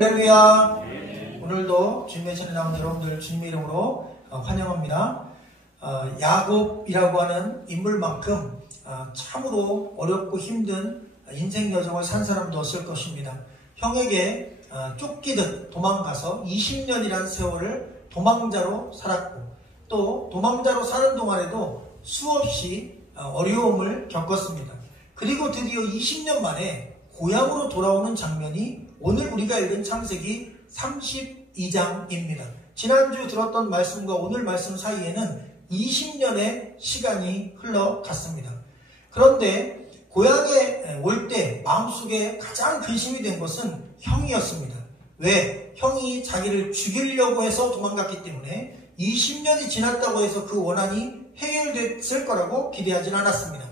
할렐루야. 오늘도 주님의 전에 나온 여러분들 주님의 이름으로 환영합니다. 야곱이라고 하는 인물만큼 참으로 어렵고 힘든 인생 여정을 산 사람도 없을 것입니다. 형에게 쫓기듯 도망가서 20년이라는 세월을 도망자로 살았고, 또 도망자로 사는 동안에도 수없이 어려움을 겪었습니다. 그리고 드디어 20년 만에 고향으로 돌아오는 장면이 오늘 우리가 읽은 창세기 32장입니다. 지난주 들었던 말씀과 오늘 말씀 사이에는 20년의 시간이 흘러갔습니다. 그런데 고향에 올 때 마음속에 가장 근심이 된 것은 형이었습니다. 왜? 형이 자기를 죽이려고 해서 도망갔기 때문에 20년이 지났다고 해서 그 원한이 해결됐을 거라고 기대하진 않았습니다.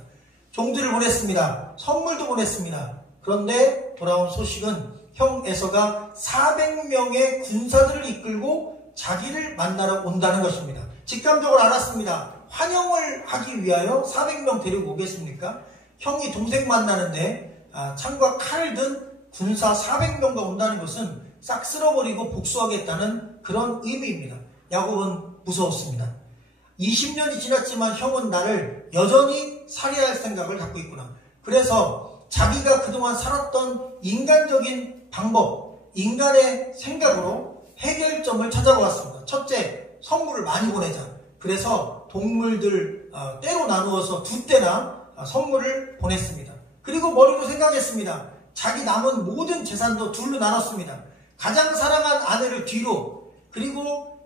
종들을 보냈습니다. 선물도 보냈습니다. 그런데 돌아온 소식은 형 에서가 400명의 군사들을 이끌고 자기를 만나러 온다는 것입니다. 직감적으로 알았습니다. 환영을 하기 위하여 400명 데리고 오겠습니까? 형이 동생 만나는데 창과 칼을 든 군사 400명과 온다는 것은 싹 쓸어버리고 복수하겠다는 그런 의미입니다. 야곱은 무서웠습니다. 20년이 지났지만 형은 나를 여전히 살해할 생각을 갖고 있구나. 그래서 자기가 그동안 살았던 인간적인 방법, 인간의 생각으로 해결점을 찾아보았습니다. 첫째, 선물을 많이 보내자. 그래서 동물들 떼로 나누어서 2떼나 선물을 보냈습니다. 그리고 머리로 생각했습니다. 자기 남은 모든 재산도 둘로 나눴습니다. 가장 사랑한 아내를 뒤로, 그리고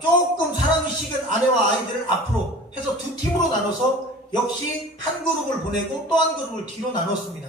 조금 사랑이 식은 아내와 아이들을 앞으로 해서 2팀으로 나눠서 역시 한 그룹을 보내고 또 한 그룹을 뒤로 나눴습니다.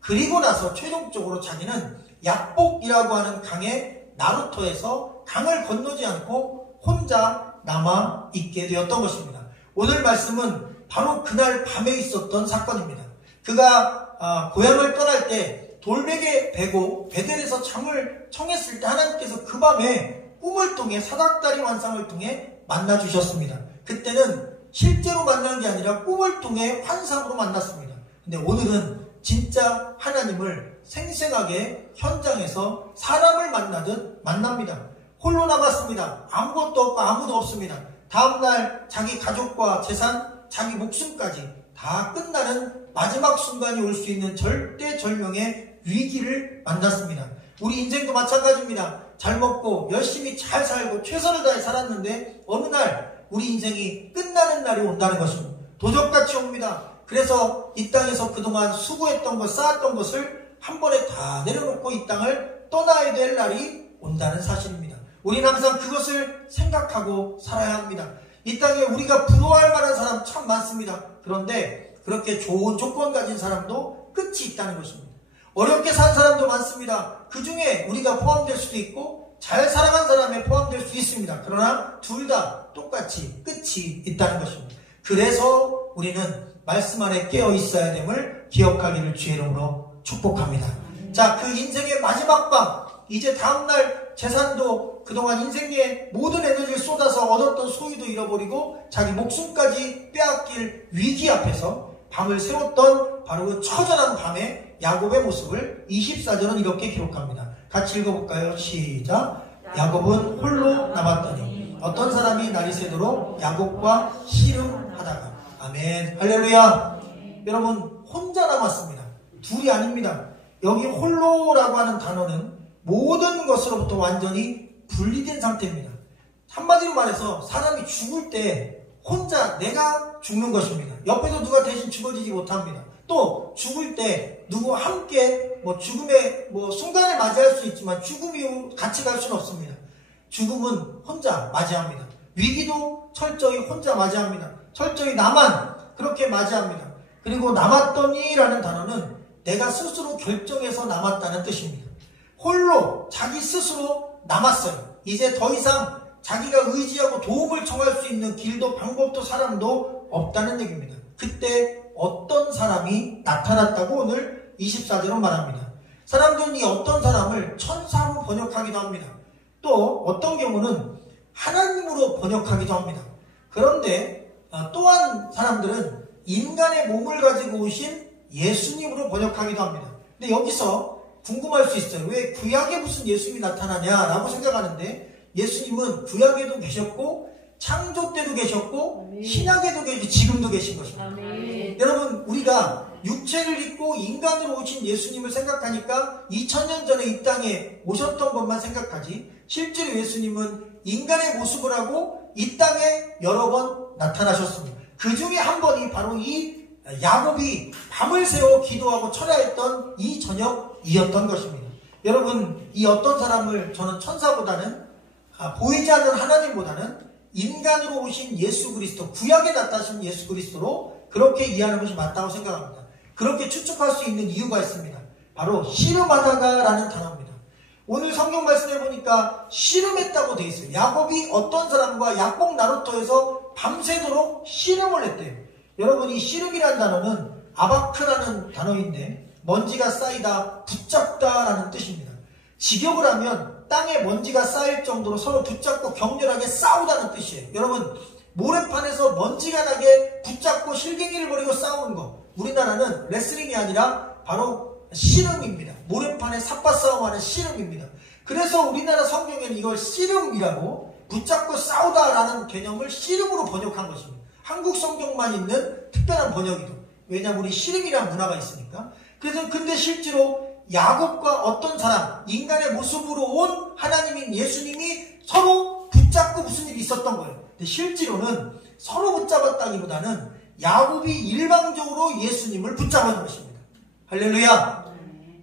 그리고 나서 최종적으로 자기는 약복이라고 하는 강의 나루터에서 강을 건너지 않고 혼자 남아있게 되었던 것입니다. 오늘 말씀은 바로 그날 밤에 있었던 사건입니다. 그가 고향을 떠날 때 돌베개 베고 베델에서 잠을 청했을 때 하나님께서 그 밤에 꿈을 통해 사닥다리 환상을 통해 만나주셨습니다. 그때는 실제로 만난 게 아니라 꿈을 통해 환상으로 만났습니다. 근데 오늘은 진짜 하나님을 생생하게 현장에서 사람을 만나듯 만납니다. 홀로 남았습니다. 아무것도 없고 아무도 없습니다. 다음날 자기 가족과 재산, 자기 목숨까지 다 끝나는 마지막 순간이 올 수 있는 절대절명의 위기를 만났습니다. 우리 인생도 마찬가지입니다. 잘 먹고 열심히 잘 살고 최선을 다해 살았는데 어느 날 우리 인생이 끝나는 날이 온다는 것입니다. 도적같이 옵니다. 그래서 이 땅에서 그동안 수고했던 것, 쌓았던 것을 한 번에 다 내려놓고 이 땅을 떠나야 될 날이 온다는 사실입니다. 우리는 항상 그것을 생각하고 살아야 합니다. 이 땅에 우리가 부러워할 만한 사람 참 많습니다. 그런데 그렇게 좋은 조건 가진 사람도 끝이 있다는 것입니다. 어렵게 산 사람도 많습니다. 그 중에 우리가 포함될 수도 있고 잘 살아간 사람에 포함될 수 있습니다. 그러나 둘 다 똑같이 끝이 있다는 것입니다. 그래서 우리는 말씀 안에 깨어 있어야 됨을 기억하기를 주의 이름으로 축복합니다. 자, 그 인생의 마지막 밤, 이제 다음날 재산도 그동안 인생의 모든 에너지를 쏟아서 얻었던 소유도 잃어버리고 자기 목숨까지 빼앗길 위기 앞에서 밤을 새웠던 바로 그 처절한 밤에 야곱의 모습을 24절은 이렇게 기록합니다. 같이 읽어볼까요? 시작. 야곱은 홀로 남았더니 어떤 사람이 날이 새도록 야곱과 씨름하다가. 아멘. 할렐루야. 여러분, 혼자 남았습니다. 둘이 아닙니다. 여기 홀로라고 하는 단어는 모든 것으로부터 완전히 분리된 상태입니다. 한마디로 말해서 사람이 죽을 때 혼자 내가 죽는 것입니다. 옆에서 누가 대신 죽어지지 못합니다. 또 죽을 때 누구와 함께 죽음의 순간을 맞이할 수 있지만 죽음 이후 같이 갈 수는 없습니다. 죽음은 혼자 맞이합니다. 위기도 철저히 혼자 맞이합니다. 철저히 나만 그렇게 맞이합니다. 그리고 남았더니 라는 단어는 내가 스스로 결정해서 남았다는 뜻입니다. 홀로 자기 스스로 남았어요. 이제 더 이상 자기가 의지하고 도움을 청할 수 있는 길도 방법도 사람도 없다는 얘기입니다. 그때 어떤 사람이 나타났다고 오늘 24절은 말합니다. 사람들은 이 어떤 사람을 천사로 번역하기도 합니다. 또 어떤 경우는 하나님으로 번역하기도 합니다. 그런데 또한 사람들은 인간의 몸을 가지고 오신 예수님으로 번역하기도 합니다. 근데 여기서 궁금할 수 있어요. 왜 구약에 무슨 예수님이 나타나냐라고 생각하는데, 예수님은 구약에도 계셨고 창조 때도 계셨고 신약에도 계시고 지금도 계신 것입니다. 아멘. 여러분, 우리가 육체를 입고 인간으로 오신 예수님을 생각하니까 2000년 전에 이 땅에 오셨던 것만 생각하지, 실제로 예수님은 인간의 모습을 하고 이 땅에 여러 번 나타나셨습니다. 그 중에 한 번이 바로 이 야곱이 밤을 새워 기도하고 철야했던 이 저녁이었던 것입니다. 여러분, 이 어떤 사람을 저는 천사보다는 보이지 않는 하나님보다는 인간으로 오신 예수 그리스도, 구약에 나타나신 예수 그리스도로 그렇게 이해하는 것이 맞다고 생각합니다. 그렇게 추측할 수 있는 이유가 있습니다. 바로 씨름하다가라는 단어입니다. 오늘 성경 말씀해 보니까 씨름했다고 되어 있어요. 야곱이 어떤 사람과 약복 나루터에서 밤새도록 씨름을 했대요. 여러분, 이 씨름이라는 단어는 아바크라는 단어인데 먼지가 쌓이다, 붙잡다라는 뜻입니다. 직역을 하면 땅에 먼지가 쌓일 정도로 서로 붙잡고 격렬하게 싸우다는 뜻이에요. 여러분, 모래판에서 먼지가 나게 붙잡고 실갱이를 벌이고 싸우는 거, 우리나라는 레슬링이 아니라 바로 씨름입니다. 모래판에 삿바싸움하는 씨름입니다. 그래서 우리나라 성경에는 이걸 씨름이라고, 붙잡고 싸우다라는 개념을 씨름으로 번역한 것입니다. 한국 성경만 있는 특별한 번역이죠. 왜냐하면 우리 씨름이라는 문화가 있으니까. 그래서 근데 실제로 야곱과 어떤 사람, 인간의 모습으로 온 하나님인 예수님이 서로 붙잡고 무슨 일이 있었던 거예요. 근데 실제로는 서로 붙잡았다기보다는 야곱이 일방적으로 예수님을 붙잡은 것입니다. 할렐루야.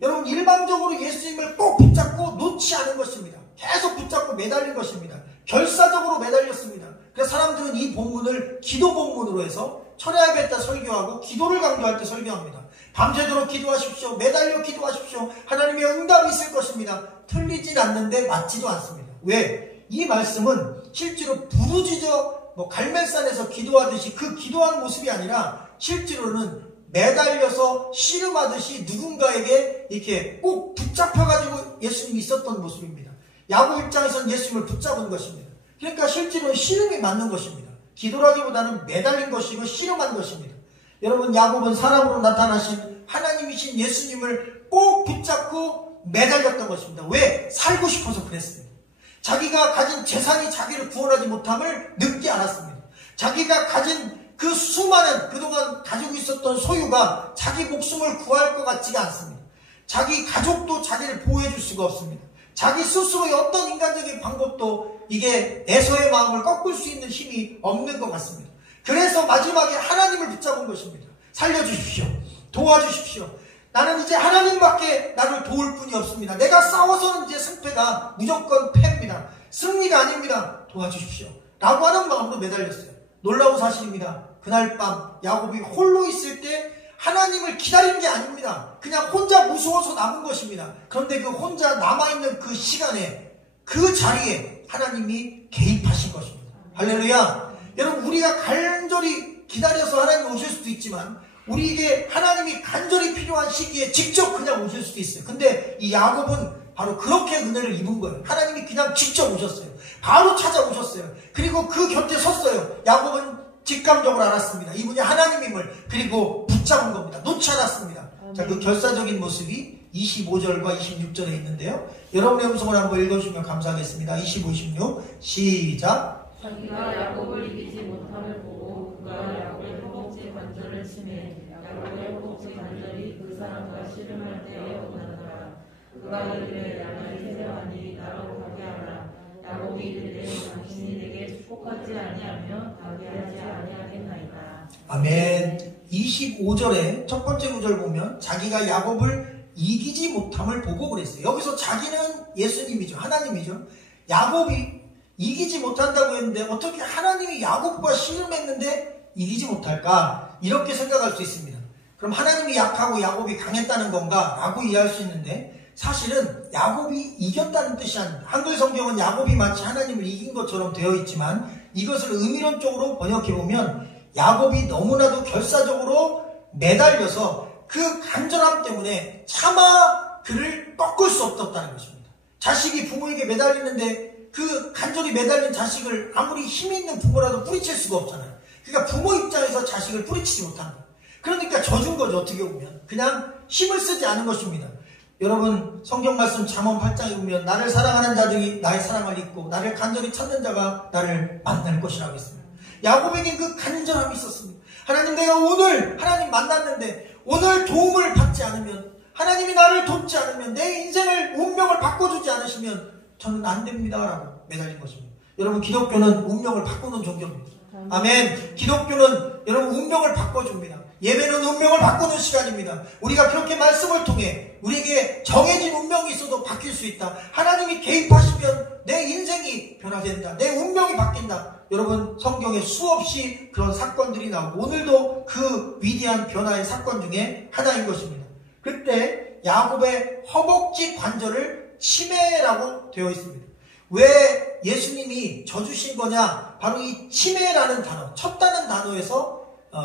여러분, 일방적으로 예수님을 꼭 붙잡고 놓지 않은 것입니다. 계속 붙잡고 매달린 것입니다. 결사적으로 매달렸습니다. 그래서 사람들은 이 본문을 기도 본문으로 해서 철야예배 때 설교하고 기도를 강조할 때 설교합니다. 밤새도록 기도하십시오. 매달려 기도하십시오. 하나님의 응답이 있을 것입니다. 틀리진 않는데 맞지도 않습니다. 왜? 이 말씀은 실제로 부르짖어 갈멜산에서 기도하듯이 그 기도하는 모습이 아니라 실제로는 매달려서 씨름하듯이 누군가에게 이렇게 꼭 붙잡혀가지고 예수님이 있었던 모습입니다. 야곱 입장에서는 예수님을 붙잡은 것입니다. 그러니까 실제로는 씨름이 맞는 것입니다. 기도라기보다는 매달린 것이고 씨름한 것입니다. 여러분, 야곱은 사람으로 나타나신 하나님이신 예수님을 꼭 붙잡고 매달렸던 것입니다. 왜? 살고 싶어서 그랬습니다. 자기가 가진 재산이 자기를 구원하지 못함을 느끼지 않았습니다. 자기가 가진 그 수많은 그동안 가지고 있었던 소유가 자기 목숨을 구할 것 같지가 않습니다. 자기 가족도 자기를 보호해 줄 수가 없습니다. 자기 스스로의 어떤 인간적인 방법도 이게 에서의 마음을 꺾을 수 있는 힘이 없는 것 같습니다. 그래서 마지막에 하나님을 붙잡은 것입니다. 살려주십시오. 도와주십시오. 나는 이제 하나님밖에 나를 도울 분이 없습니다. 내가 싸워서는 이제 승패가 무조건 패입니다. 승리가 아닙니다. 도와주십시오. 라고 하는 마음으로 매달렸어요. 놀라운 사실입니다. 그날 밤 야곱이 홀로 있을 때 하나님을 기다린 게 아닙니다. 그냥 혼자 무서워서 남은 것입니다. 그런데 그 혼자 남아있는 그 시간에, 그 자리에 하나님이 개입하신 것입니다. 할렐루야. 여러분, 우리가 간절히 기다려서 하나님이 오실 수도 있지만 우리에게 하나님이 간절히 필요한 시기에 직접 그냥 오실 수도 있어요. 근데 이 야곱은 바로 그렇게 은혜를 입은 거예요. 하나님이 그냥 직접 오셨어요. 바로 찾아오셨어요. 그리고 그 곁에 섰어요. 야곱은 직감적으로 알았습니다. 이분이 하나님임을. 그리고 붙잡은 겁니다. 놓지 않았습니다. 자, 그 결사적인 모습이 25절과 26절에 있는데요. 여러분의 음성을 한번 읽어주시면 감사하겠습니다. 25, 26 시작. 자기가 야곱을 이기지 못함을 보고 그가 야곱의 허벅지 관절을 치매 야곱의 허벅지 관절이 그 사람과 씨름할 때에 어나더라. 그가 이르되 양을 세려하니 나로 가게 하라. 야곱이 이르되 당신이 내게 축복하지 아니하며 가게 하지 아니하겠나이다. 아멘. 25절에 첫 번째 구절 보면 자기가 야곱을 이기지 못함을 보고 그랬어요. 여기서 자기는 예수님이죠. 하나님이죠. 야곱이 이기지 못한다고 했는데 어떻게 하나님이 야곱과 씨름했는데 이기지 못할까? 이렇게 생각할 수 있습니다. 그럼 하나님이 약하고 야곱이 강했다는 건가? 라고 이해할 수 있는데 사실은 야곱이 이겼다는 뜻이 아닙니다. 한글 성경은 야곱이 마치 하나님을 이긴 것처럼 되어 있지만 이것을 의미론적으로 번역해보면 야곱이 너무나도 결사적으로 매달려서 그 간절함 때문에 차마 그를 꺾을 수 없었다는 것입니다. 자식이 부모에게 매달리는데 그 간절히 매달린 자식을 아무리 힘이 있는 부모라도 뿌리칠 수가 없잖아요. 그러니까 부모 입장에서 자식을 뿌리치지 못한 거예요. 그러니까 져준 거죠. 어떻게 보면 그냥 힘을 쓰지 않은 것입니다. 여러분 성경 말씀 잠언 8장에 보면 나를 사랑하는 자들이 나의 사랑을 잊고 나를 간절히 찾는 자가 나를 만날 것이라고 했습니다. 야곱에게 그 간절함이 있었습니다. 하나님, 내가 오늘 하나님 만났는데 오늘 도움을 받지 않으면, 하나님이 나를 돕지 않으면, 내 인생을 운명을 바꿔주지 않으시면 저는 안 됩니다 라고 매달린 것입니다. 여러분, 기독교는 운명을 바꾸는 종교입니다. 아멘. 기독교는 여러분 운명을 바꿔줍니다. 예배는 운명을 바꾸는 시간입니다. 우리가 그렇게 말씀을 통해 우리에게 정해진 운명이 있어도 바뀔 수 있다. 하나님이 개입하시면 내 인생이 변화된다. 내 운명이 바뀐다. 여러분, 성경에 수없이 그런 사건들이 나오고 오늘도 그 위대한 변화의 사건 중에 하나인 것입니다. 그때 야곱의 허벅지 관절을 치매라고 되어 있습니다. 왜 예수님이 져주신 거냐? 바로 이 치매라는 단어, 쳤다는 단어에서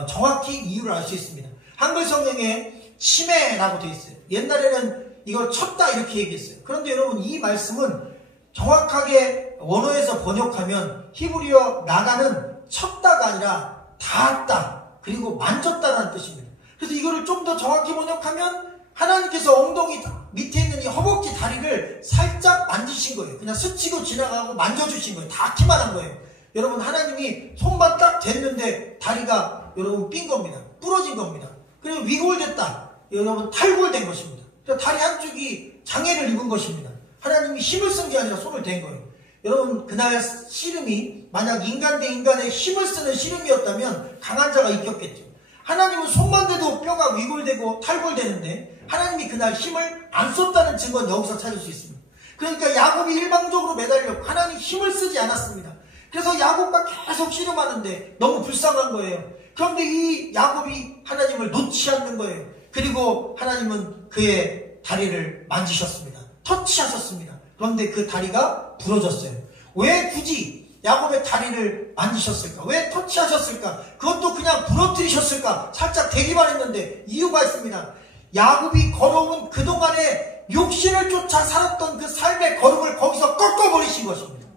정확히 이유를 알 수 있습니다. 한글 성경에 치매라고 되어 있어요. 옛날에는 이걸 쳤다 이렇게 얘기했어요. 그런데 여러분, 이 말씀은 정확하게 원어에서 번역하면 히브리어 나가는 쳤다가 아니라 닿았다 그리고 만졌다라는 뜻입니다. 그래서 이거를 좀 더 정확히 번역하면 하나님께서 엉덩이 밑에 있는 이 허벅지 다리를 살짝 만지신 거예요. 그냥 스치고 지나가고 만져주신 거예요. 닿기만 한 거예요. 여러분, 하나님이 손만 딱 댔는데 다리가 여러분 삔 겁니다. 부러진 겁니다. 그리고 위골됐다. 여러분 탈골된 것입니다. 그래서 다리 한쪽이 장애를 입은 것입니다. 하나님이 힘을 쓴 게 아니라 손을 댄 거예요. 여러분, 그날 씨름이 만약 인간 대 인간의 힘을 쓰는 씨름이었다면 강한 자가 이겼겠죠. 하나님은 손만 대도 뼈가 위골되고 탈골되는데 하나님이 그날 힘을 안 썼다는 증거는 여기서 찾을 수 있습니다. 그러니까 야곱이 일방적으로 매달렸고 하나님 힘을 쓰지 않았습니다. 그래서 야곱과 계속 씨름하는데 너무 불쌍한 거예요. 그런데 이 야곱이 하나님을 놓지 않는 거예요. 그리고 하나님은 그의 다리를 만지셨습니다. 터치하셨습니다. 그런데 그 다리가 부러졌어요. 왜 굳이 야곱의 다리를 만지셨을까? 왜 터치하셨을까? 그것도 그냥 부러뜨리셨을까? 살짝 대기만 했는데 이유가 있습니다. 야곱이 걸어온 그동안의 육신을 쫓아 살았던 그 삶의 걸음을 거기서 꺾어버리신 것입니다.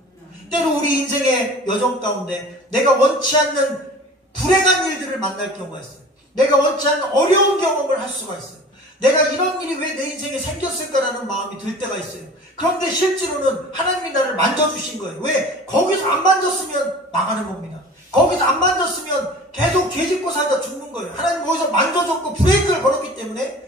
때로 우리 인생의 여정 가운데 내가 원치 않는 불행한 일들을 만날 경우가 있어요. 내가 원치 않는 어려운 경험을 할 수가 있어요. 내가 이런 일이 왜 내 인생에 생겼을까라는 마음이 들 때가 있어요. 그런데 실제로는 하나님이 나를 만져주신 거예요. 왜? 거기서 안 만졌으면 망하는 겁니다. 거기서 안 만졌으면 계속 죄짓고 살다 죽는 거예요. 하나님 거기서 만져줬고 브레이크를 걸었기 때문에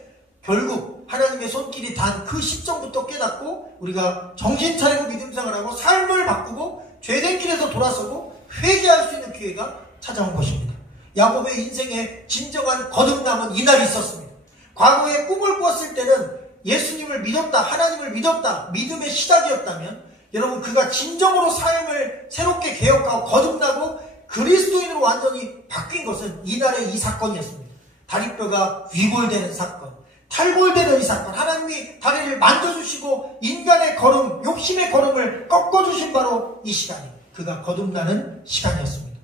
결국 하나님의 손길이 단 그 시점부터 깨닫고 우리가 정신 차리고 믿음생활을 하고 삶을 바꾸고 죄된 길에서 돌아서고 회개할 수 있는 기회가 찾아온 것입니다. 야곱의 인생에 진정한 거듭남은 이날이 있었습니다. 과거에 꿈을 꿨을 때는 예수님을 믿었다, 하나님을 믿었다, 믿음의 시작이었다면 여러분, 그가 진정으로 삶을 새롭게 개혁하고 거듭나고 그리스도인으로 완전히 바뀐 것은 이날의 이 사건이었습니다. 다리뼈가 위골되는 사건, 탈골되는 이 사건, 하나님이 다리를 만져주시고 인간의 걸음, 욕심의 걸음을 꺾어주신 바로 이 시간이 그가 거듭나는 시간이었습니다.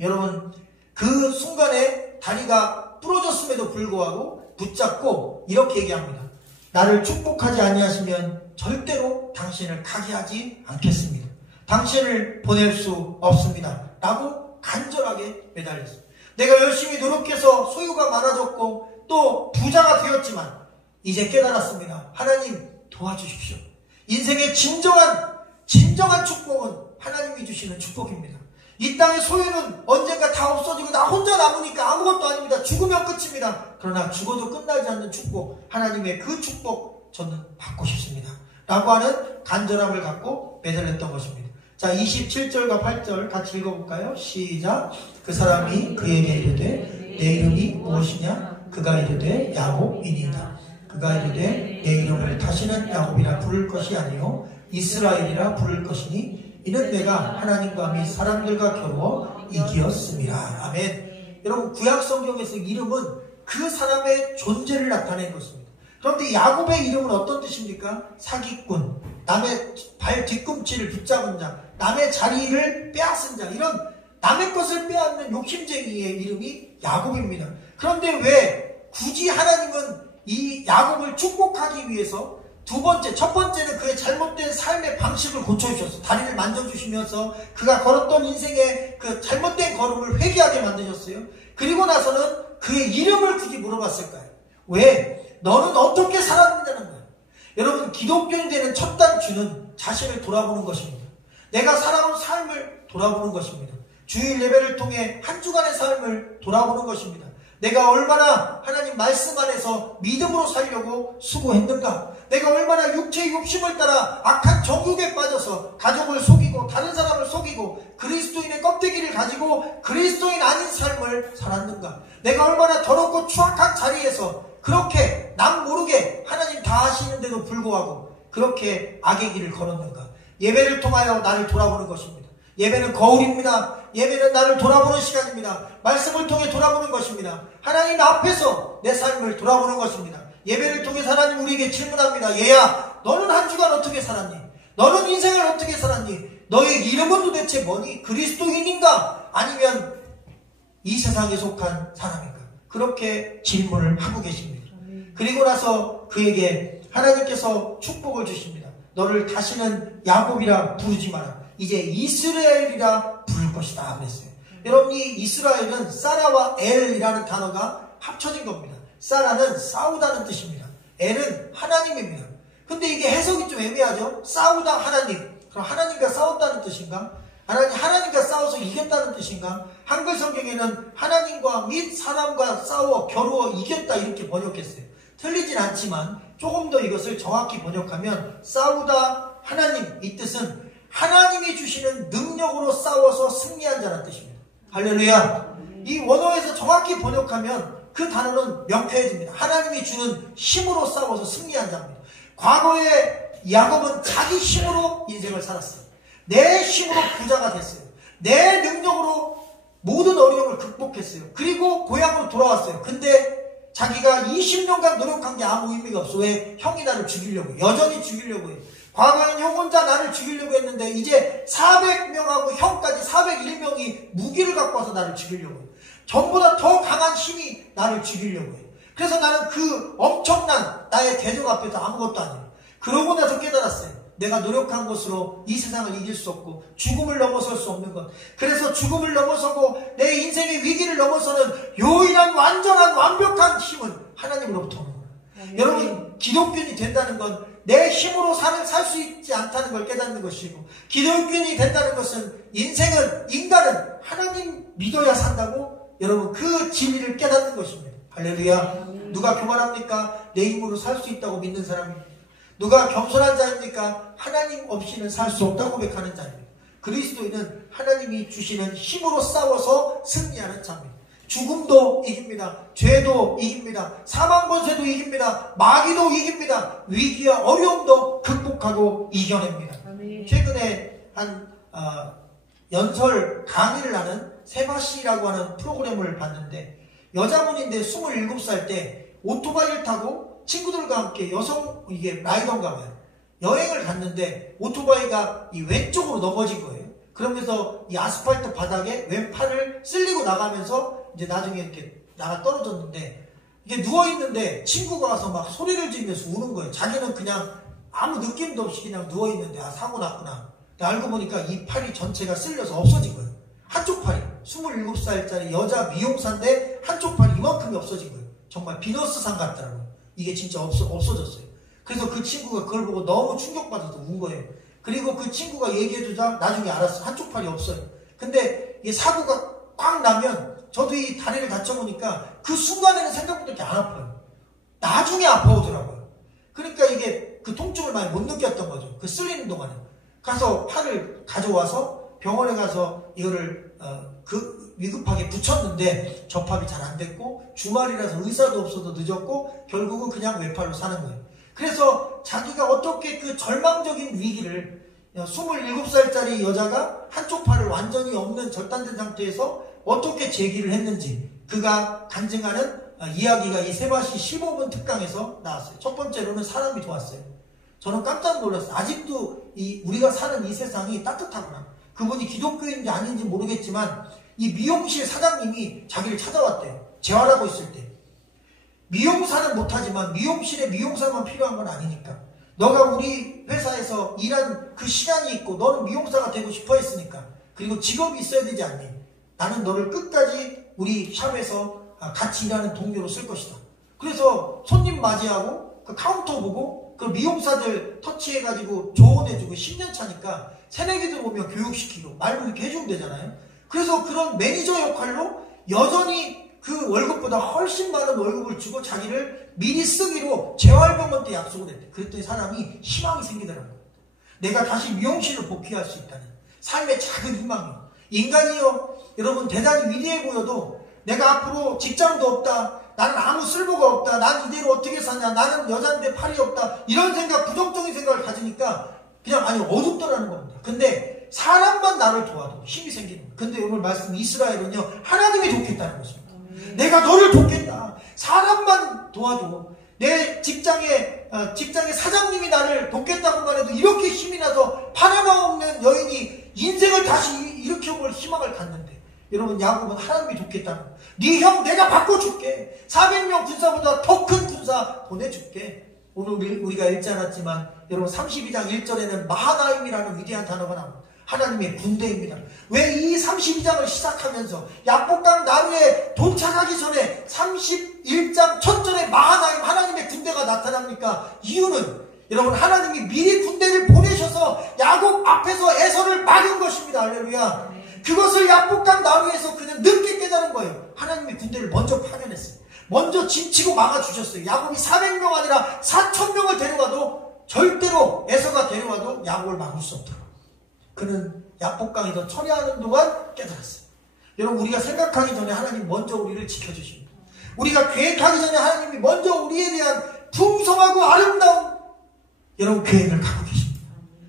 여러분, 그 순간에 다리가 부러졌음에도 불구하고 붙잡고 이렇게 얘기합니다. 나를 축복하지 아니하시면 절대로 당신을 가게 하지 않겠습니다. 당신을 보낼 수 없습니다. 라고 간절하게 매달렸습니다. 내가 열심히 노력해서 소유가 많아졌고 또 부자가 되었지만 이제 깨달았습니다. 하나님 도와주십시오. 인생의 진정한 축복은 하나님이 주시는 축복입니다. 이 땅의 소유는 언젠가 다 없어지고 나 혼자 남으니까 아무것도 아닙니다. 죽으면 끝입니다. 그러나 죽어도 끝나지 않는 축복, 하나님의 그 축복 저는 받고 싶습니다. 라고 하는 간절함을 갖고 매달렸던 것입니다. 자, 27절과 8절 같이 읽어볼까요? 시작. 그 사람이 그에게 이르되 내 이름이 무엇이냐? 그가 이르되 야곱이니이다. 그가 이르되 내 이름을 다시는 야곱이라 부를 것이 아니요 이스라엘이라 부를 것이니 이는 내가 하나님과 및 사람들과 겨루어 이기었습니다. 아멘. 여러분, 구약 성경에서 이름은 그 사람의 존재를 나타낸 것입니다. 그런데 야곱의 이름은 어떤 뜻입니까? 사기꾼, 남의 발 뒤꿈치를 붙잡은 자, 남의 자리를 빼앗은 자, 이런 남의 것을 빼앗는 욕심쟁이의 이름이 야곱입니다. 그런데 왜 굳이 하나님은 이 야곱을 축복하기 위해서 첫 번째는 그의 잘못된 삶의 방식을 고쳐주셨어요. 다리를 만져주시면서 그가 걸었던 인생의 그 잘못된 걸음을 회개하게 만드셨어요. 그리고 나서는 그의 이름을 굳이 물어봤을까요? 왜? 너는 어떻게 살았느냐는 거예요. 여러분, 기독교인 되는 첫 단추는 자신을 돌아보는 것입니다. 내가 살아온 삶을 돌아보는 것입니다. 주일 예배를 통해 한 주간의 삶을 돌아보는 것입니다. 내가 얼마나 하나님 말씀 안에서 믿음으로 살려고 수고했는가? 내가 얼마나 육체의 욕심을 따라 악한 정욕에 빠져서 가족을 속이고 다른 사람을 속이고 그리스도인의 껍데기를 가지고 그리스도인 아닌 삶을 살았는가? 내가 얼마나 더럽고 추악한 자리에서 그렇게 남 모르게 하나님 다 하시는데도 불구하고 그렇게 악의 길을 걸었는가? 예배를 통하여 나를 돌아보는 것입니다. 예배는 거울입니다. 예배는 나를 돌아보는 시간입니다. 말씀을 통해 돌아보는 것입니다. 하나님 앞에서 내 삶을 돌아보는 것입니다. 예배를 통해서 하나님 우리에게 질문합니다. 얘야, 너는 한 주간 어떻게 살았니? 너는 인생을 어떻게 살았니? 너의 이름은 도대체 뭐니? 그리스도인인가? 아니면 이 세상에 속한 사람인가? 그렇게 질문을 하고 계십니다. 그리고 나서 그에게 하나님께서 축복을 주십니다. 너를 다시는 야곱이라 부르지 마라. 이제 이스라엘이라 부를 것이다 그랬어요. 여러분, 이 이스라엘은 사라와 엘이라는 단어가 합쳐진 겁니다. 사라는 싸우다는 뜻입니다. 엘은 하나님입니다. 근데 이게 해석이 좀 애매하죠? 싸우다 하나님. 그럼 하나님과 싸웠다는 뜻인가? 하나님과 싸워서 이겼다는 뜻인가? 한글 성경에는 하나님과 및 사람과 싸워 겨루어 이겼다 이렇게 번역했어요. 틀리진 않지만 조금 더 이것을 정확히 번역하면 싸우다 하나님, 이 뜻은 하나님이 주시는 능력으로 싸워서 승리한 자라는 뜻입니다. 할렐루야. 이 원어에서 정확히 번역하면 그 단어는 명쾌해집니다. 하나님이 주는 힘으로 싸워서 승리한 자입니다. 과거에 야곱은 자기 힘으로 인생을 살았어요. 내 힘으로 부자가 됐어요. 내 능력으로 모든 어려움을 극복했어요. 그리고 고향으로 돌아왔어요. 근데 자기가 20년간 노력한 게 아무 의미가 없어. 왜? 형이 나를 죽이려고 해요. 여전히 죽이려고 해요. 과거엔 형 혼자 나를 죽이려고 했는데 이제 400명하고 형까지 401명이 무기를 갖고 와서 나를 죽이려고 해요. 전보다 더 강한 힘이 나를 죽이려고 해요. 그래서 나는 그 엄청난 나의 대적 앞에서 아무것도 아니에요. 그러고 나서 깨달았어요. 내가 노력한 것으로 이 세상을 이길 수 없고 죽음을 넘어설 수 없는 것. 그래서 죽음을 넘어서고 내 인생의 위기를 넘어서는 유일한 완전한 완벽한 힘은 하나님으로부터 오는 거예요. 여러분, 기독교인이 된다는 건 내 힘으로 살 수 있지 않다는 걸 깨닫는 것이고, 기독교인이 된다는 것은 인간은 하나님 믿어야 산다고 여러분 그 진리를 깨닫는 것입니다. 할렐루야. 누가 교만합니까? 내 힘으로 살 수 있다고 믿는 사람입니다. 누가 겸손한 자입니까? 하나님 없이는 살 수 없다고 고백하는 자입니다. 그리스도인은 하나님이 주시는 힘으로 싸워서 승리하는 자입니다. 죽음도 이깁니다. 죄도 이깁니다. 사망 권세도 이깁니다. 마귀도 이깁니다. 위기와 어려움도 극복하고 이겨냅니다. 최근에 한 연설 강의를 하는 세바시라고 하는 프로그램을 봤는데, 여자분인데 27살 때 오토바이를 타고 친구들과 함께 이게 라이더인가 봐요. 여행을 갔는데 오토바이가 이 왼쪽으로 넘어진 거예요. 그러면서 이 아스팔트 바닥에 왼팔을 쓸리고 나가면서 이제 나중에 이렇게 나가 떨어졌는데, 이게 누워있는데 친구가 와서 막 소리를 지르면서 우는 거예요. 자기는 그냥 아무 느낌도 없이 그냥 누워있는데, 아, 사고 났구나. 알고 보니까 이 팔이 전체가 쓸려서 없어진 거예요. 한쪽 팔이. 27살짜리 여자 미용사인데 한쪽 팔이 이만큼이 없어진 거예요. 정말 비너스상 같더라고요. 이게 진짜 없어졌어요. 그래서 그 친구가 그걸 보고 너무 충격받아서 운 거예요. 그리고 그 친구가 얘기해주자 나중에 알았어. 한쪽 팔이 없어요. 근데 이게 사고가 꽉 나면, 저도 이 다리를 다쳐보니까 그 순간에는 생각보다 이렇게 안 아파요. 나중에 아파오더라고요. 그러니까 이게 그 통증을 많이 못 느꼈던 거죠. 그 쓸리는 동안에. 가서 팔을 가져와서 병원에 가서 이거를 위급하게 붙였는데 접합이 잘 안 됐고, 주말이라서 의사도 없어서 늦었고, 결국은 그냥 외팔로 사는 거예요. 그래서 자기가 어떻게 그 절망적인 위기를, 27살짜리 여자가 한쪽 팔을 완전히 없는 절단된 상태에서 어떻게 제기를 했는지 그가 간증하는 이야기가 이 세바시 15분 특강에서 나왔어요. 첫 번째로는 사람이 도왔어요. 저는 깜짝 놀랐어요. 아직도 우리가 사는 이 세상이 따뜻하구나. 그분이 기독교인지 아닌지 모르겠지만 이 미용실 사장님이 자기를 찾아왔대요. 재활하고 있을 때. 미용사는 못하지만 미용실에 미용사만 필요한 건 아니니까. 너가 우리 회사에서 일한 그 시간이 있고 너는 미용사가 되고 싶어 했으니까, 그리고 직업이 있어야 되지 않니? 나는 너를 끝까지 우리 샵에서 같이 일하는 동료로 쓸 것이다. 그래서 손님 맞이하고 그 카운터 보고 그 미용사들 터치해가지고 조언해주고 10년 차니까 새내기들 오면 교육시키고 말로 이렇게 해주면 되잖아요. 그래서 그런 매니저 역할로 여전히 그 월급보다 훨씬 많은 월급을 주고 자기를 미리 쓰기로 재활병원 때 약속을 했대. 그랬더니 사람이 희망이 생기더라고요. 내가 다시 미용실을 복귀할 수 있다는 삶의 작은 희망이요. 인간이요, 여러분 대단히 위대해 보여도 내가 앞으로 직장도 없다, 나는 아무 쓸모가 없다, 난 이대로 어떻게 사냐, 나는 여잔데 팔이 없다, 이런 생각, 부정적인 생각을 가지니까 그냥 아니 어둡더라는 겁니다. 근데 사람만 나를 도와도 힘이 생기는 거예요. 근데 오늘 말씀 이스라엘은요, 하나님이 돕겠다는 것입니다. 내가 너를 돕겠다. 사람만 도와줘. 내 직장의 사장님이 나를 돕겠다고만 해도 이렇게 힘이 나서 파나마 없는 여인이 인생을 다시 일으켜볼 희망을 갖는데, 여러분 야곱은 하나님이 돕겠다는 거예요. 네 형 내가 바꿔줄게. 400명 군사보다 더 큰 군사 보내줄게. 오늘 우리가 읽지 않았지만 여러분 32장 1절에는 마하나임이라는 위대한 단어가 나옵니다. 하나님의 군대입니다. 왜 이 32장을 시작하면서 야복강 나루에 도착하기 전에 31장 첫 절에 마하나임 하나님의 군대가 나타납니까? 이유는 여러분 하나님이 미리 군대를 보내셔서 야곱 앞에서 에서를 막은 것입니다. 할렐루야. 그것을 야복강 나루에서 그는 늦게 깨달은 거예요. 하나님이 군대를 먼저 파견했어요. 먼저 짐치고 막아주셨어요. 야곱이 400명 아니라 4,000명을 데려가도 절대로 에서가 데려와도 야곱을 막을 수 없더라고요. 그는 야복강에서 처리하는 동안 깨달았어요. 여러분 우리가 생각하기 전에 하나님 먼저 우리를 지켜주십니다. 우리가 계획하기 전에 하나님이 먼저 우리에 대한 풍성하고 아름다운 여러분 계획을 갖고 계십니다.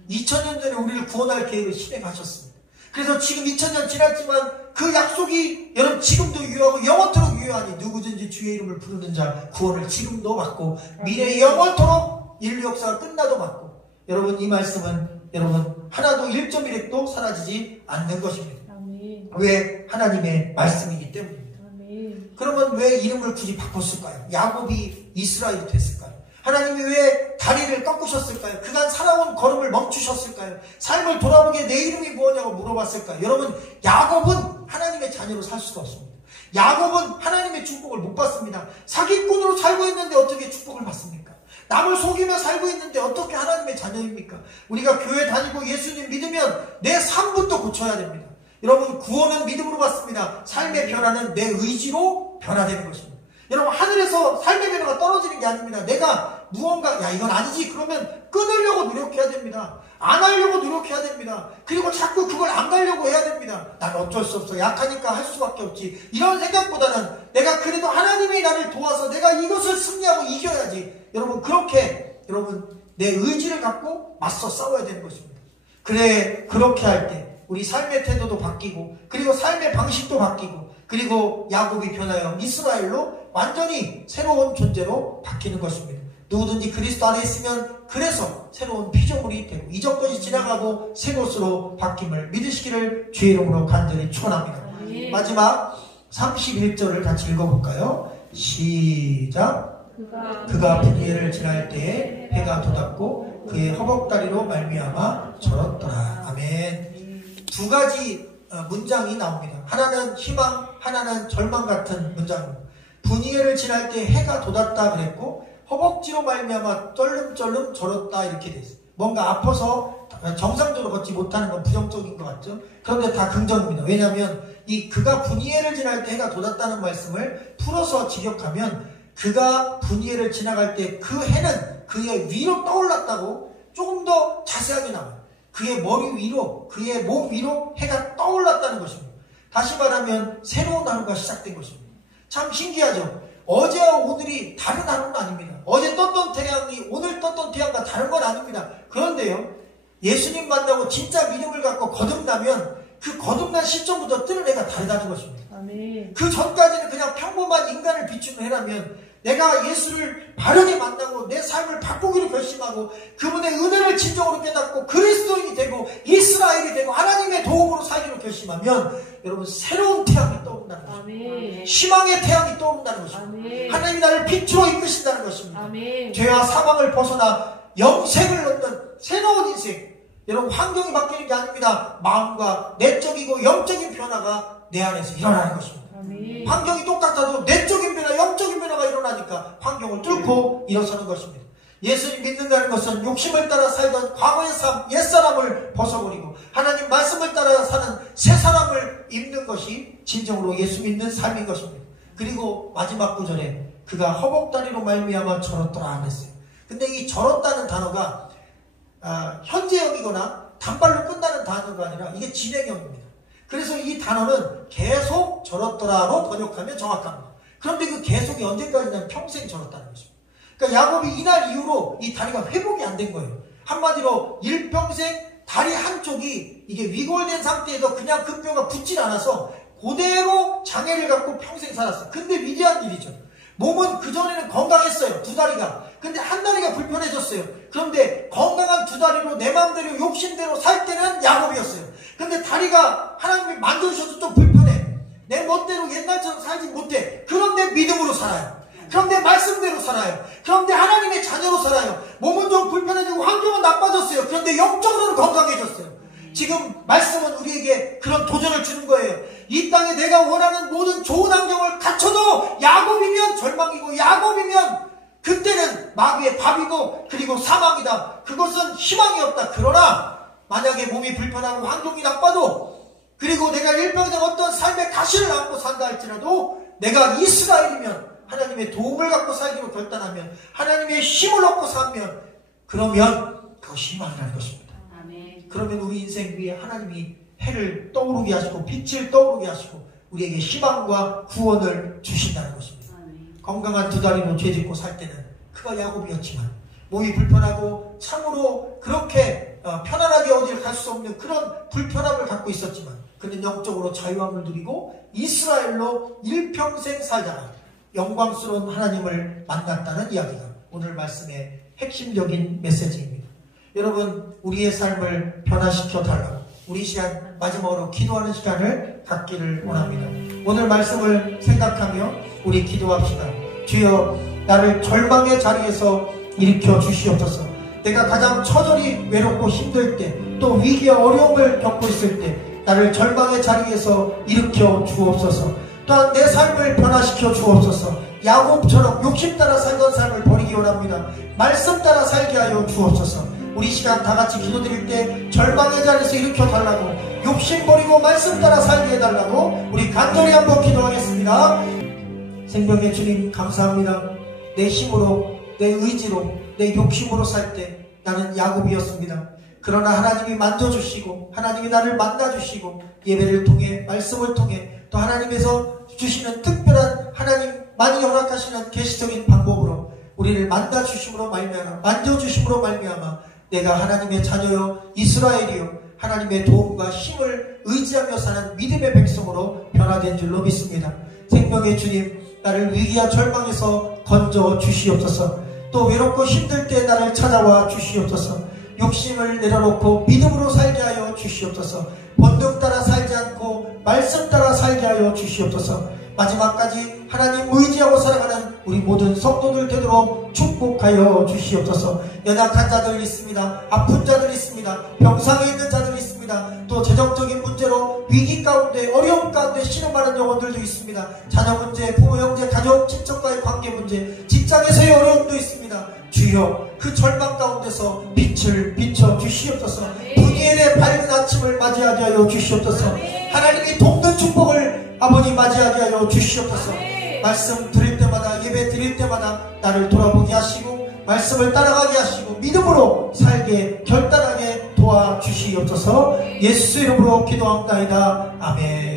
2000년 전에 우리를 구원할 계획을 실행하셨습니다. 그래서 지금 2000년 지났지만 그 약속이 여러분 지금도 유효하고 영원토록 유효하니 누구든지 주의 이름을 부르는 자 구원을 지금도 받고 미래에 영원토록 인류 역사가 끝나도 받고, 여러분 이 말씀은 여러분 하나도 1.1핵도 사라지지 않는 것입니다. 아멘. 왜? 하나님의 말씀이기 때문입니다. 아멘. 그러면 왜 이름을 굳이 바꿨을까요? 야곱이 이스라엘이 됐을까요? 하나님이 왜 다리를 꺾으셨을까요? 그간 살아온 걸음을 멈추셨을까요? 삶을 돌아보기에 내 이름이 무엇냐고 물어봤을까요? 여러분 야곱은 하나님의 자녀로 살 수가 없습니다. 야곱은 하나님의 축복을 못 받습니다. 사기꾼으로 살고 있는데 어떻게 축복을 받습니까? 남을 속이며 살고 있는데 어떻게 하나님의 자녀입니까? 우리가 교회 다니고 예수님 믿으면 내 삶부터 고쳐야 됩니다. 여러분 구원은 믿음으로 받습니다. 삶의 변화는 내 의지로 변화되는 것입니다. 여러분 하늘에서 삶의 변화가 떨어지는 게 아닙니다. 내가 무언가 야 이건 아니지 그러면 끊으려고 노력해야 됩니다. 안 하려고 노력해야 됩니다. 그리고 자꾸 그걸 안 가려고 해야 됩니다. 난 어쩔 수 없어. 약하니까 할 수밖에 없지. 이런 생각보다는 내가 그래도 하나님이 나를 도와서 내가 이것을 승리하고 이겨야지. 여러분 그렇게 여러분 내 의지를 갖고 맞서 싸워야 되는 것입니다. 그래 그렇게 할 때 우리 삶의 태도도 바뀌고 그리고 삶의 방식도 바뀌고 그리고 야곱이 변하여 이스라엘로 완전히 새로운 존재로 바뀌는 것입니다. 누구든지 그리스도 안에 있으면 그래서 새로운 피조물이 되고 이전 것이 지나가고 새 것으로 바뀜을 믿으시기를 주의 이름으로 간절히 축원합니다. 마지막 31절을 같이 읽어볼까요? 시작. 그가 분이엘을 지날 때에 해가 돋았고 그의 허벅다리로 말미암아 절었더라. 아멘. 두 가지 문장이 나옵니다. 하나는 희망, 하나는 절망 같은 문장입니다. 분이엘을 지날 때 해가 돋았다 그랬고 허벅지로 말미암아 쩔름쩔름 절었다 이렇게 돼 있어요. 뭔가 아파서 정상적으로 걷지 못하는 건 부정적인 것 같죠? 그런데 다 긍정입니다. 왜냐하면 이 그가 분이엘을 지날 때 해가 돋았다는 말씀을 풀어서 직역하면 그가 분이엘을 지나갈 때 그 해는 그의 위로 떠올랐다고 조금 더 자세하게 나와요. 그의 머리 위로, 그의 몸 위로 해가 떠올랐다는 것입니다. 다시 말하면 새로운 하루가 시작된 것입니다. 참 신기하죠? 어제와 오늘이 다른 하루는 아닙니다. 어제 떴던 태양이 오늘 떴던 태양과 다른 건 아닙니다. 그런데요, 예수님 만나고 진짜 믿음을 갖고 거듭나면 그 거듭난 시점부터 뜨는 해가 다르다는 것입니다. 아멘. 그 전까지는 그냥 평범한 인간을 비추는 해라면 내가 예수를 바르게 만나고 내 삶을 바꾸기로 결심하고 그분의 은혜를 진정으로 깨닫고 그리스도인이 되고 이스라엘이 되고 하나님의 도움으로 살기로 결심하면 여러분 새로운 태양이 떠오른다는 것입니다. 아멘. 희망의 태양이 떠오른다는 것입니다. 아멘. 하나님이 나를 빛으로 이끄신다는 것입니다. 아멘. 죄와 사망을 벗어나 영생을 얻는 새로운 인생. 여러분 환경이 바뀌는 게 아닙니다. 마음과 내적이고 영적인 변화가 내 안에서 일어나는 것입니다. 아멘. 환경이 똑같아도 내적인 변화, 영적인 변화가 일어나니까 하니까 환경을 뚫고 일어서는 것입니다. 예수님 믿는다는 것은 욕심을 따라 살던 과거의 삶, 옛사람을 벗어버리고 하나님 말씀을 따라 사는 새사람을 입는 것이 진정으로 예수 믿는 삶인 것입니다. 그리고 마지막 구절에 그가 허벅다리로 말미암아 절었더라 그랬어요. 근데 이 절었다는 단어가 현재형이거나 단발로 끝나는 단어가 아니라 이게 진행형입니다. 그래서 이 단어는 계속 절었더라로 번역하면 정확합니다. 그런데 그 계속이 언제까지냐면 평생 절었다는 것입니다. 그러니까 야곱이 이날 이후로 이 다리가 회복이 안 된 거예요. 한마디로 일평생 다리 한쪽이 이게 위골된 상태에서 그냥 그 뼈가 붙질 않아서 그대로 장애를 갖고 평생 살았어요. 근데 위대한 일이죠. 몸은 그전에는 건강했어요. 두 다리가. 근데 한 다리가 불편해졌어요. 그런데 건강한 두 다리로 내 마음대로 욕심대로 살 때는 야곱이었어요. 근데 다리가 하나님이 만져주셔도 좀 불편해. 내 멋대로 옛날처럼 살지 못해. 그런데 믿음으로 살아요. 그런데 말씀대로 살아요. 그런데 하나님의 자녀로 살아요. 몸은 좀 불편해지고 환경은 나빠졌어요. 그런데 영적으로는 건강해졌어요. 지금 말씀은 우리에게 그런 도전을 주는 거예요. 이 땅에 내가 원하는 모든 좋은 환경을 갖춰도 야곱이면 절망이고 야곱이면 그때는 마귀의 밥이고 그리고 사망이다. 그것은 희망이 없다. 그러나 만약에 몸이 불편하고 환경이 나빠도 그리고 내가 일평생 어떤 삶의 가시를 안고 산다 할지라도 내가 이스라엘이면 하나님의 도움을 갖고 살기로 결단하면 하나님의 힘을 얻고 살면 그러면 그것이 희망이라는 것입니다. 아멘. 그러면 우리 인생 위에 하나님이 해를 떠오르게 하시고 빛을 떠오르게 하시고 우리에게 희망과 구원을 주신다는 것입니다. 아멘. 건강한 두 다리로 죄짓고 살 때는 그가 야곱이었지만 몸이 불편하고 참으로 그렇게 편안하게 어디를 갈 수 없는 그런 불편함을 갖고 있었지만 그는 영적으로 자유함을 누리고 이스라엘로 일평생 살다가 영광스러운 하나님을 만났다는 이야기가 오늘 말씀의 핵심적인 메시지입니다. 여러분, 우리의 삶을 변화시켜 달라고 우리 시간 마지막으로 기도하는 시간을 갖기를 원합니다. 오늘 말씀을 생각하며 우리 기도합시다. 주여, 나를 절망의 자리에서 일으켜 주시옵소서. 내가 가장 처절히 외롭고 힘들 때, 또 위기와 어려움을 겪고 있을 때 나를 절망의 자리에서 일으켜 주옵소서. 또한 내 삶을 변화시켜 주옵소서. 야곱처럼 욕심 따라 살던 삶을 버리기 원합니다. 말씀 따라 살게 하여 주옵소서. 우리 시간 다 같이 기도드릴 때 절망의 자리에서 일으켜 달라고, 욕심 버리고 말씀 따라 살게 해달라고 우리 간절히 한번 기도하겠습니다. 생명의 주님, 감사합니다. 내 힘으로, 내 의지로, 내 욕심으로 살 때 나는 야곱이었습니다. 그러나 하나님이 만져주시고 하나님이 나를 만나주시고 예배를 통해 말씀을 통해 또 하나님에서 주시는 특별한 하나님만이 허락하시는 계시적인 방법으로 우리를 만나주심으로 말미암아, 만져주심으로 말미암아 내가 하나님의 자녀요 이스라엘이요 하나님의 도움과 힘을 의지하며 사는 믿음의 백성으로 변화된 줄로 믿습니다. 생명의 주님, 나를 위기와 절망에서 건져 주시옵소서. 또 외롭고 힘들 때 나를 찾아와 주시옵소서. 욕심을 내려놓고 믿음으로 살게 하여 주시옵소서. 본능 따라 살지 않고 말씀 따라 살게 하여 주시옵소서. 마지막까지 하나님 의지하고 살아가는 우리 모든 성도들 되도록 축복하여 주시옵소서. 연약한 자들 있습니다. 아픈 자들 있습니다. 병상에 있는 자들 있습니다. 또 재정적인 문제로 위기 가운데 어려움 가운데 신음하는 영혼들도 있습니다. 자녀 문제, 부모, 형제, 가족, 친척과의 관계 문제, 직장에서의 어려움도 있습니다. 주여, 그 절망 가운데서 빛을 비춰 주시옵소서. 분이엘의 밝은 아침을 맞이하게 하여 주시옵소서. 하나님이 돕는 축복을 아버지 맞이하게 하여 주시옵소서. 말씀 드릴 때마다, 예배 드릴 때마다 나를 돌아보게 하시고 말씀을 따라가게 하시고 믿음으로 살게 결단하게 도와주시옵소서. 예수 이름으로 기도합니다. 아멘.